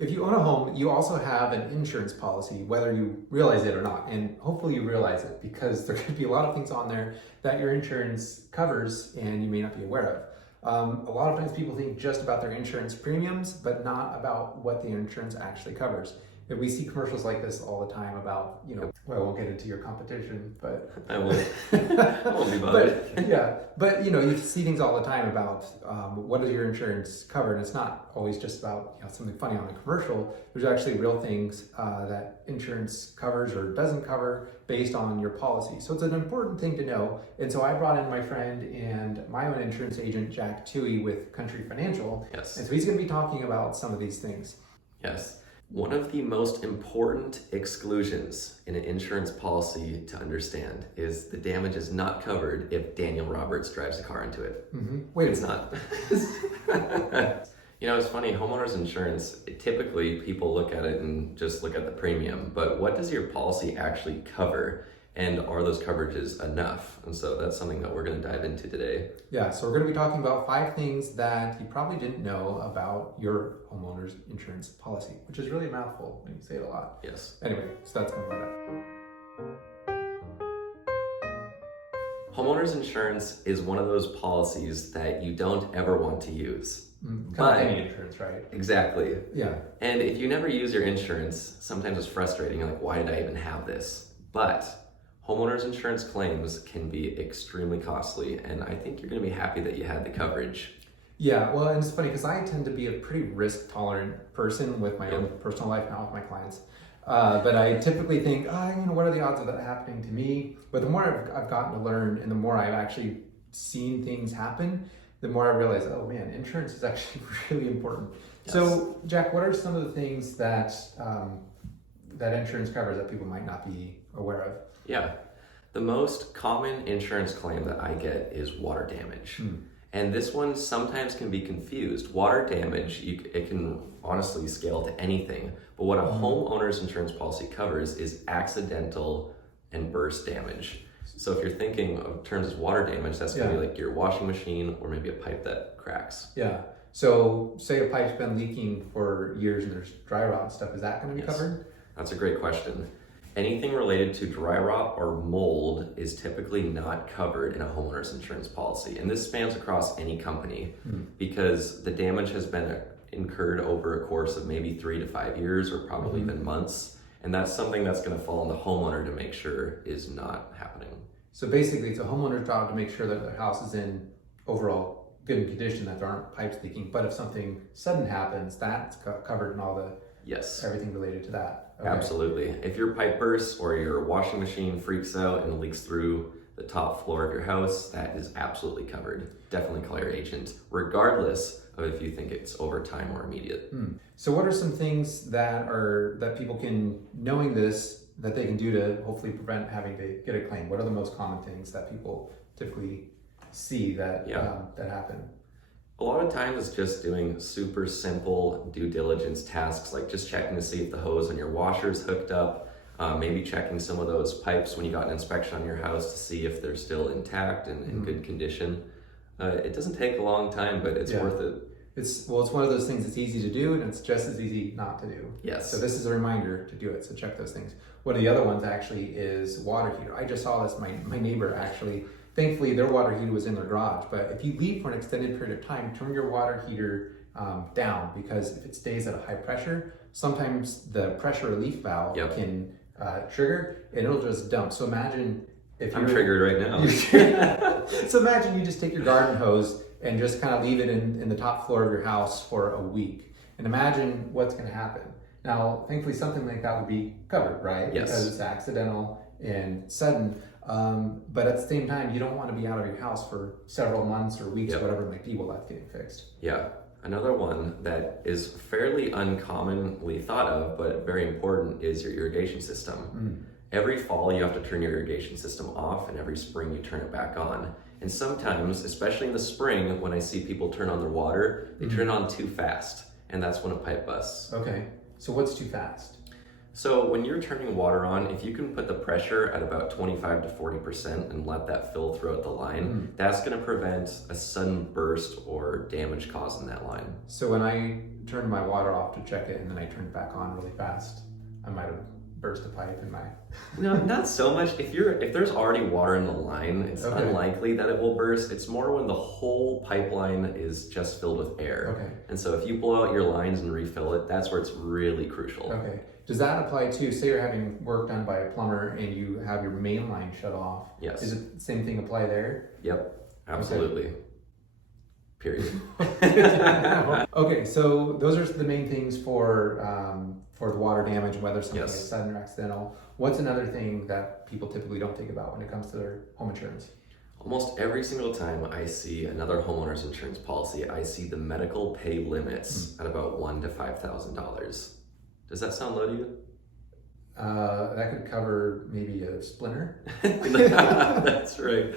If you own a home, you also have an insurance policy, whether you realize it or not. And hopefully you realize it, because there could be a lot of things on there that your insurance covers and you may not be aware of. A lot of times people think just about their insurance premiums, but not about what the insurance actually covers. And we see commercials like this all the time about, well, I won't get into your competition, but I won't be bothered. But you see things all the time about what does your insurance cover, and it's not always just about something funny on a commercial. There's actually real things that insurance covers or doesn't cover based on your policy. So it's an important thing to know. And so I brought in my friend and my own insurance agent, Jack Toohey with Country Financial. Yes. And so he's going to be talking about some of these things. Yes. One of the most important exclusions in an insurance policy to understand is the damage is not covered if Daniel Roberts drives a car into it. Mm-hmm. Wait, it's not. It's funny, homeowners insurance, typically people look at it and just look at the premium, but what does your policy actually cover? And are those coverages enough? And so that's something that we're going to dive into today. Yeah, so we're going to be talking about 5 things that you probably didn't know about your homeowner's insurance policy, which is really a mouthful when you say it a lot. Yes. Anyway, so that's coming right up. Homeowners insurance is one of those policies that you don't ever want to use. Kind of any insurance, right? Exactly. Yeah. And if you never use your insurance, sometimes it's frustrating. You're like, why did I even have this? But homeowners insurance claims can be extremely costly, and I think you're going to be happy that you had the coverage. Yeah, well, and it's funny because I tend to be a pretty risk-tolerant person with my own personal life, not with my clients. But I typically think, what are the odds of that happening to me? But the more I've gotten to learn and the more I've actually seen things happen, the more I realize, oh man, insurance is actually really important. Yes. So, Jack, what are some of the things that that insurance covers that people might not be aware of? Yeah. The most common insurance claim that I get is water damage. And this one sometimes can be confused. Water damage, it can honestly scale to anything. But what a homeowner's insurance policy covers is accidental and burst damage. So if you're thinking of terms as water damage, that's going to be like your washing machine or maybe a pipe that cracks. Yeah. So say a pipe's been leaking for years and there's dry rot and stuff, is that going to be covered? That's a great question. Anything related to dry rot or mold is typically not covered in a homeowner's insurance policy. And this spans across any company because the damage has been incurred over a course of maybe 3 to 5 years or probably even months. And that's something that's going to fall on the homeowner to make sure is not happening. So basically it's a homeowner's job to make sure that their house is in overall good condition, that there aren't pipes leaking. But if something sudden happens, that's covered in all the everything related to that. Okay. Absolutely. If your pipe bursts or your washing machine freaks out and leaks through the top floor of your house, that is absolutely covered. Definitely call your agent, regardless of if you think it's over time or immediate. So what are some things that people can, knowing this, that they can do to hopefully prevent having to get a claim? What are the most common things that people typically see that happen? A lot of times it's just doing super simple due diligence tasks, like just checking to see if the hose on your washer is hooked up, maybe checking some of those pipes when you got an inspection on your house to see if they're still intact and in good condition. It doesn't take a long time, but it's worth it. It's one of those things that's easy to do and it's just as easy not to do. Yes. So this is a reminder to do it, so check those things. One of the other ones actually is water heater. I just saw this, my neighbor actually, thankfully their water heater was in their garage, but if you leave for an extended period of time, turn your water heater down, because if it stays at a high pressure, sometimes the pressure relief valve can trigger and it'll just dump. So imagine if I'm triggered right now. So imagine you just take your garden hose and just kind of leave it in the top floor of your house for a week. And imagine what's going to happen. Now, thankfully, something like that would be covered, right? Yes. Because it's accidental and sudden. But at the same time, you don't want to be out of your house for several months or weeks, whatever it might be, while that's getting fixed. Yeah. Another one that is fairly uncommonly thought of, but very important, is your irrigation system. Every fall, you have to turn your irrigation system off, and every spring, you turn it back on. And sometimes, especially in the spring, when I see people turn on their water, they turn it on too fast, and that's when a pipe busts. Okay. So what's too fast? So when you're turning water on, if you can put the pressure at about 25 to 40% and let that fill throughout the line, that's going to prevent a sudden burst or damage caused in that line. So when I turned my water off to check it and then I turned it back on really fast, I might have burst a pipe in my... No, not so much. If there's already water in the line, it's unlikely that it will burst. It's more when the whole pipeline is just filled with air. Okay. And so if you blow out your lines and refill it, that's where it's really crucial. Okay. Does that apply to, say you're having work done by a plumber and you have your main line shut off? Yes. Is it the same thing apply there? Yep, absolutely. Okay. Period. Okay, so those are the main things for the water damage, whether something is sudden or accidental. What's another thing that people typically don't think about when it comes to their home insurance? Almost every single time I see another homeowner's insurance policy, I see the medical pay limits at about $1,000 to $5,000. Does that sound low to you? That could cover maybe a splinter. That's right.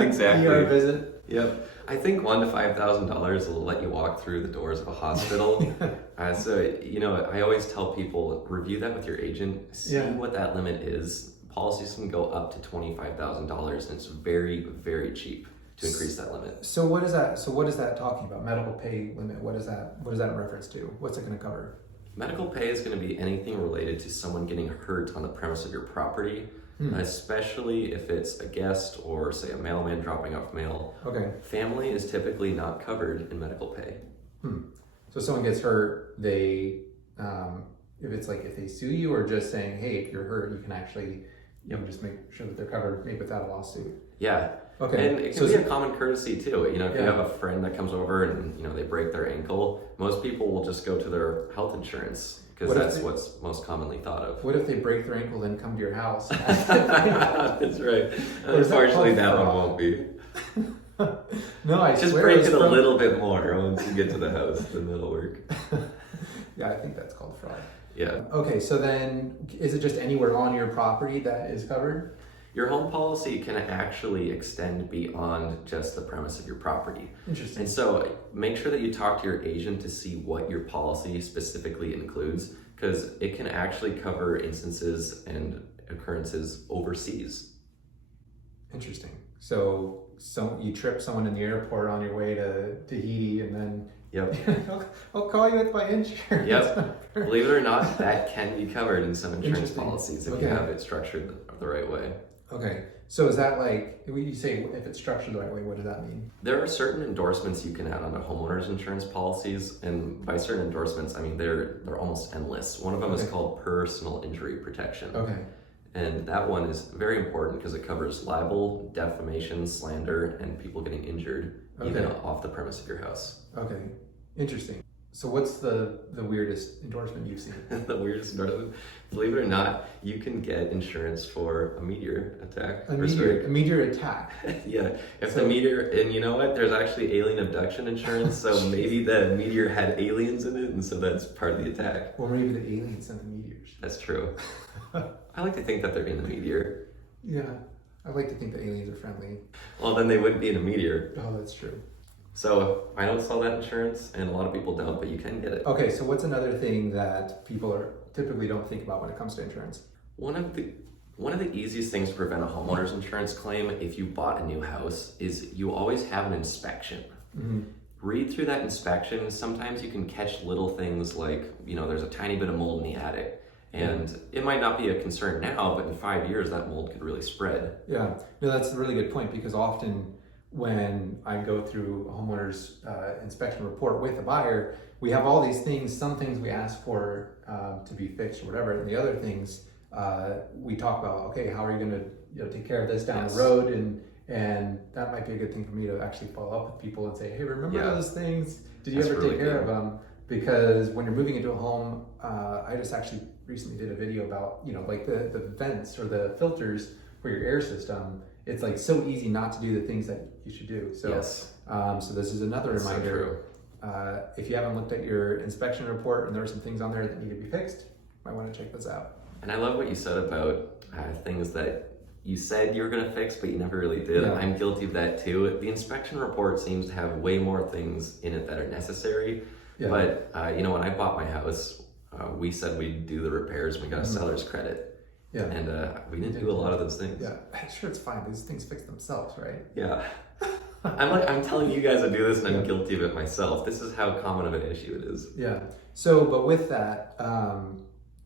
Exactly. ER visit. Yep. I think $1,000 to $5,000 will let you walk through the doors of a hospital. So, I always tell people, review that with your agent, see what that limit is. Policies can go up to $25,000 and it's very, very cheap to increase that limit. So what is that? So what is that talking about? Medical pay limit. What is that in reference to? What's it going to cover? Medical pay is going to be anything related to someone getting hurt on the premise of your property, especially if it's a guest or, say, a mailman dropping off mail. Okay. Family is typically not covered in medical pay. So if someone gets hurt, they, if they sue you, or just saying, hey, if you're hurt, you can actually, just make sure that they're covered, maybe without a lawsuit. Yeah. Okay. And it can be a common courtesy too. If you have a friend that comes over and they break their ankle, most people will just go to their health insurance because that's what's most commonly thought of. What if they break their ankle then come to your house? That's right. Unfortunately, that one won't be. No, I just swear break it a little bit more once you get to the house, then that'll work. Yeah, I think that's called fraud. Yeah. Okay, so then is it just anywhere on your property that is covered? Your home policy can actually extend beyond just the premise of your property. Interesting. And so make sure that you talk to your agent to see what your policy specifically includes, because it can actually cover instances and occurrences overseas. Interesting. So you trip someone in the airport on your way to Toohey and then I'll call you with my insurance. Yep. Believe it or not, that can be covered in some insurance policies if you have it structured the right way. Okay. So is that like, when you say if it's structured the right way, what does that mean? There are certain endorsements you can add onto homeowners insurance policies, and by certain endorsements, I mean they're almost endless. One of them is called personal injury protection. Okay. And that one is very important because it covers libel, defamation, slander, and people getting injured even off the premise of your house. Okay. Interesting. So what's the weirdest endorsement you've seen? The weirdest endorsement? Believe it or not, you can get insurance for a meteor attack. A meteor attack? Yeah. If the meteor, and you know what? There's actually alien abduction insurance, so maybe the meteor had aliens in it, and so that's part of the attack. Or maybe the aliens sent the meteors. That's true. I like to think that they're in the meteor. Yeah. I like to think that aliens are friendly. Well, then they wouldn't be in a meteor. Oh, that's true. So I don't sell that insurance, and a lot of people don't, but you can get it. Okay, so what's another thing that people typically don't think about when it comes to insurance? One of the easiest things to prevent a homeowner's insurance claim if you bought a new house is you always have an inspection. Mm-hmm. Read through that inspection. Sometimes you can catch little things like, there's a tiny bit of mold in the attic. And it might not be a concern now, but in 5 years, that mold could really spread. Yeah, no, that's a really good point, because often when I go through a homeowner's inspection report with a buyer, we have all these things. Some things we ask for to be fixed or whatever, and the other things we talk about, okay, how are you going to take care of this down the road? And that might be a good thing for me to actually follow up with people and say, hey, remember those things? Did you ever take care of them? Because when you're moving into a home, I just actually recently did a video about, like the vents or the filters for your air system. It's like so easy not to do the things that you should do. So, so this is another reminder. So if you haven't looked at your inspection report and there are some things on there that need to be fixed, you might want to check this out. And I love what you said about things that you said you were going to fix, but you never really did. Yeah. I'm guilty of that too. The inspection report seems to have way more things in it that are necessary. Yeah. But, when I bought my house, we said we'd do the repairs. We got a seller's credit. Yeah. And we didn't do a lot of those things. Yeah, sure, it's fine. These things fix themselves, right? Yeah. I'm telling you guys to do this, and I'm guilty of it myself. This is how common of an issue it is. Yeah. So, but with that,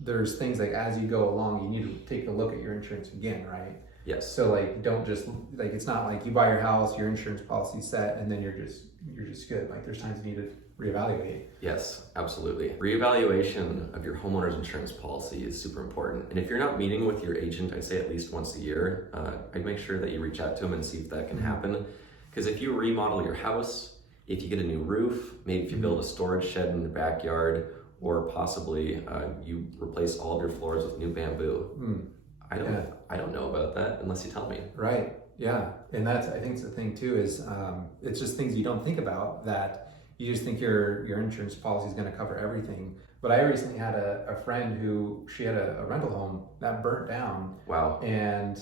there's things like as you go along, you need to take a look at your insurance again, right? Yes. So like, don't just like, it's not like you buy your house, your insurance policy's set, and then you're just good. Like there's times you need to reevaluate. Yes, absolutely. Reevaluation of your homeowner's insurance policy is super important. And if you're not meeting with your agent, I say at least once a year, I'd make sure that you reach out to them and see if that can happen. Because if you remodel your house, if you get a new roof, maybe if you build a storage shed in the backyard, or possibly you replace all of your floors with new bamboo. I don't know about that unless you tell me. Right. Yeah. And that's, I think it's the thing too, is it's just things you don't think about, that you just think your insurance policy is going to cover everything. But I recently had a friend who, she had a rental home that burnt down. Wow. And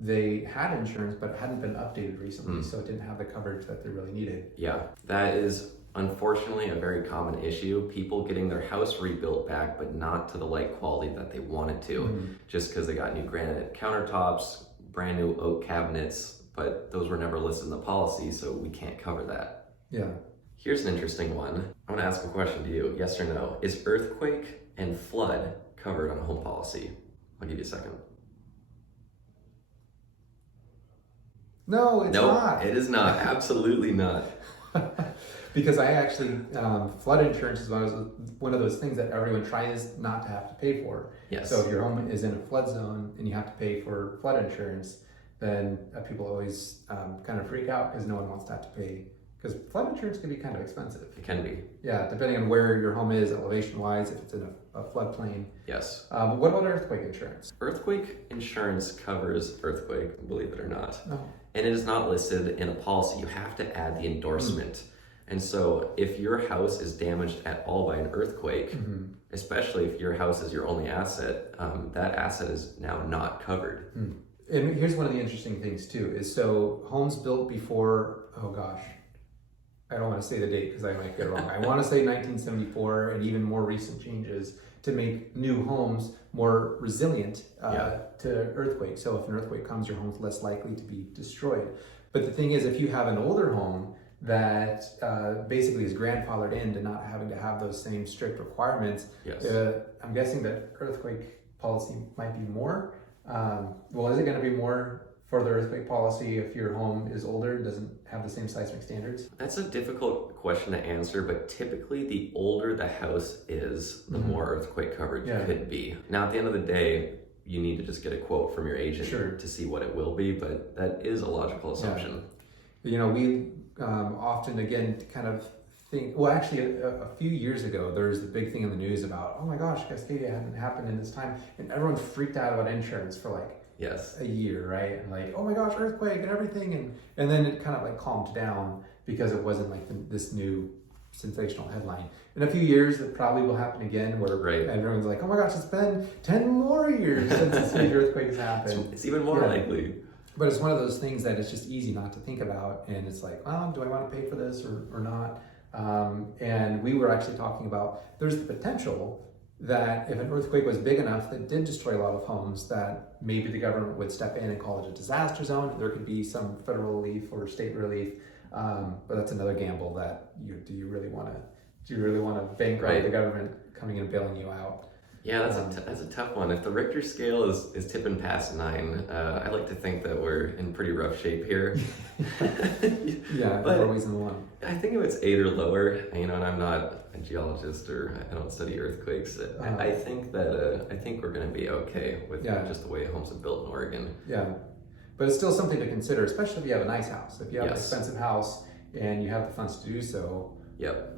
they had insurance, but it hadn't been updated recently. So it didn't have the coverage that they really needed. Yeah. That is unfortunately a very common issue. People getting their house rebuilt back, but not to the like quality that they wanted to, just because they got new granite countertops, brand new oak cabinets, but those were never listed in the policy, so we can't cover that. Yeah. Here's an interesting one. I'm gonna ask a question to you, yes or no. Is earthquake and flood covered on a home policy? I'll give you a second. No, it's not. It is not, absolutely not. Because I actually, flood insurance is one of those things that everyone tries not to have to pay for. Yes. So if your home is in a flood zone and you have to pay for flood insurance, then people always kind of freak out because no one wants to have to pay. Because flood insurance can be kind of expensive. It can be. Yeah, depending on where your home is elevation-wise, if it's in a floodplain. Yes. What about earthquake insurance? Earthquake insurance covers earthquake, believe it or not. Oh. And it is not listed in a policy. You have to add the endorsement. And so if your house is damaged at all by an earthquake, especially if your house is your only asset, that asset is now not covered. And here's one of the interesting things too, is so homes built before, oh gosh, I don't want to say the date because I might get it wrong. I want to say 1974 and even more recent changes to make new homes more resilient to earthquakes. So if an earthquake comes, your home's less likely to be destroyed. But the thing is, if you have an older home that basically is grandfathered into not having to have those same strict requirements, I'm guessing that earthquake policy might be more. Well, is it going to be more for the earthquake policy if your home is older and doesn't have the same seismic standards? That's a difficult question to answer, but typically the older the house is, the more earthquake coverage could be. Now, at the end of the day, you need to just get a quote from your agent to see what it will be, but that is a logical assumption. You know, we often, again, kind of think, well, actually, a few years ago, there was the big thing in the news about, oh my gosh, Cascadia hadn't happened in this time, and everyone freaked out about insurance for like a year, right? And like, oh my gosh, earthquake and everything, and then it kind of like calmed down because it wasn't like this new sensational headline. In a few years, it probably will happen again, where everyone's like, oh my gosh, it's been 10 more years since this huge earthquake has happened. It's even more likely. But it's one of those things that it's just easy not to think about, and it's like, well, do I want to pay for this or not? And we were actually talking about, there's the potential that if an earthquake was big enough that did destroy a lot of homes, that maybe the government would step in and call it a disaster zone. There could be some federal relief or state relief, but that's another gamble that do you really want to bankrupt the government coming in and bailing you out? Yeah, that's a tough one. If the Richter scale is tipping past 9, I like to think that we're in pretty rough shape here. But always in the one. I think if it's 8 or lower, and I'm not a geologist or I don't study earthquakes, I think that I think we're going to be okay with just the way homes are built in Oregon. Yeah, but it's still something to consider, especially if you have a nice house. If you have an expensive house and you have the funds to do so.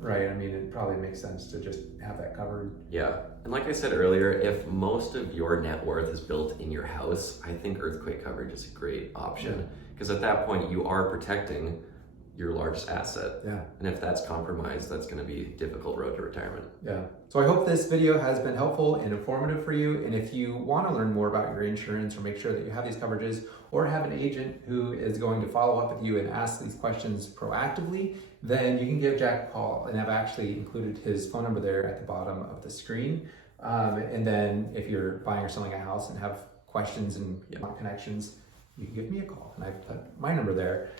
Right. I mean, it probably makes sense to just have that covered. Yeah. And like I said earlier, if most of your net worth is built in your house, I think earthquake coverage is a great option, because at that point you are protecting your largest asset. Yeah. And if that's compromised, that's going to be a difficult road to retirement. Yeah. So I hope this video has been helpful and informative for you. And if you want to learn more about your insurance or make sure that you have these coverages, or have an agent who is going to follow up with you and ask these questions proactively, then you can give Jack a call. And I've actually included his phone number there at the bottom of the screen. And then if you're buying or selling a house and have questions and want connections, you can give me a call. And I've put my number there.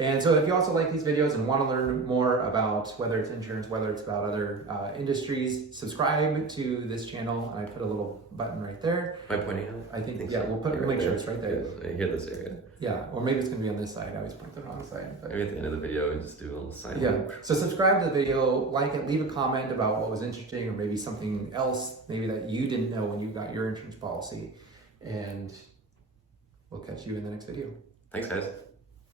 And so if you also like these videos and want to learn more about whether it's insurance, whether it's about other industries, subscribe to this channel. I put a little button right there. Am I pointing out? I think so. we'll make sure it's right there. Yeah, I hear this area. Yeah, or maybe it's going to be on this side. I always point the wrong side. But Maybe at the end of the video, we just do a little sign. yeah, so subscribe to the video, like it, leave a comment about what was interesting or maybe something else maybe that you didn't know when you got your insurance policy. And we'll catch you in the next video. Thanks, guys.